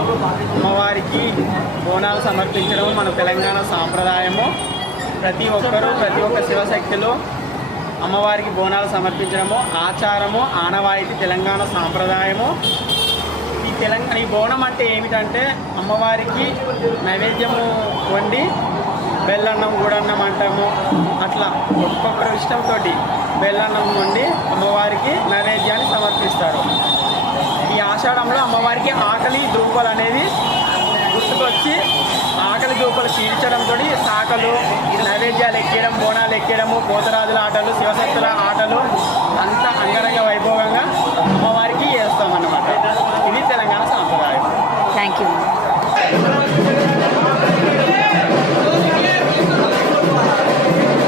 అమ్మవారికి బోనాలు సమర్పించడం మన తెలంగాణ సాంప్రదాయము. ప్రతి ఒక్క శివశక్తులు అమ్మవారికి బోనాలు సమర్పించడము ఆచారము, ఆనవాయితీ, తెలంగాణ సాంప్రదాయము. ఈ బోనం అంటే ఏమిటంటే అమ్మవారికి నైవేద్యము వండి బెల్లన్నం, గూడన్నం అంటాము. అట్లా ఒక్కొక్కరు ఇష్టంతో బెల్లన్నం వండి అమ్మవారికి నైవేద్యాన్ని సమర్పిస్తారు. ఈ ఆషాఢంలో అమ్మవారికి ఆకలి దూపలు అనేది గుర్తుకొచ్చి ఆకలి దూపలు తీర్చడంతో శాఖలు, నైవేద్యాలు ఎక్కడం, బోనాలు ఎక్కడము, పోతరాజుల ఆటలు, శివశక్తుల ఆటలు అంతా అంగరంగ వైభవంగా అమ్మవారికి చేస్తామన్నమాట. ఇది తెలంగాణ సాంప్రదాయం. Thank you.